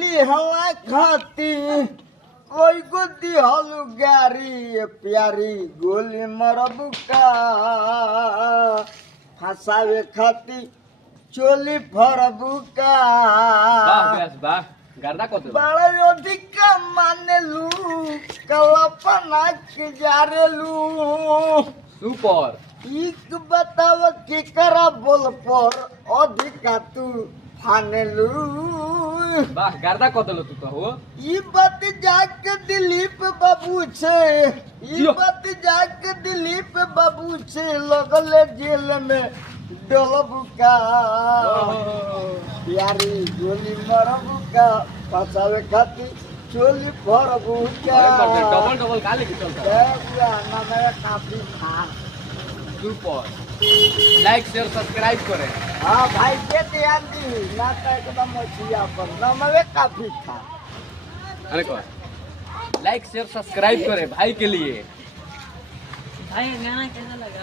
ली हवा खाती कोई को दिहलु गारी प्यारी गोली मरबू का फसावे खाती चोली फरबू का বাহ গার্দা কত बड़ा अधिक माने लू कल्पना के जारे लू সুপার एक बताव के करा बोल पर अधिका तू फाने लू বাহ গার্দা কত লো তুই তো হো ये बात जाके दिलीप बाबू से ये जियो। बात जाके दिलीप बाबू से लगले जेल में डलबू का प्यारी गोली मरबू का फसावे खाती चोली भरबू का ডবল ডবল কালে কি চলতা देखला ना मेरा काफी था সুপার লাইক শেয়ার সাবস্ক্রাইब করে हाँ भाई के ध्यान दी ना तो एकदम मछिया पर ना मेरे काफी था अरे को लाइक शेयर सब्सक्राइब करे भाई के लिए भाई गाना कैसा लगा?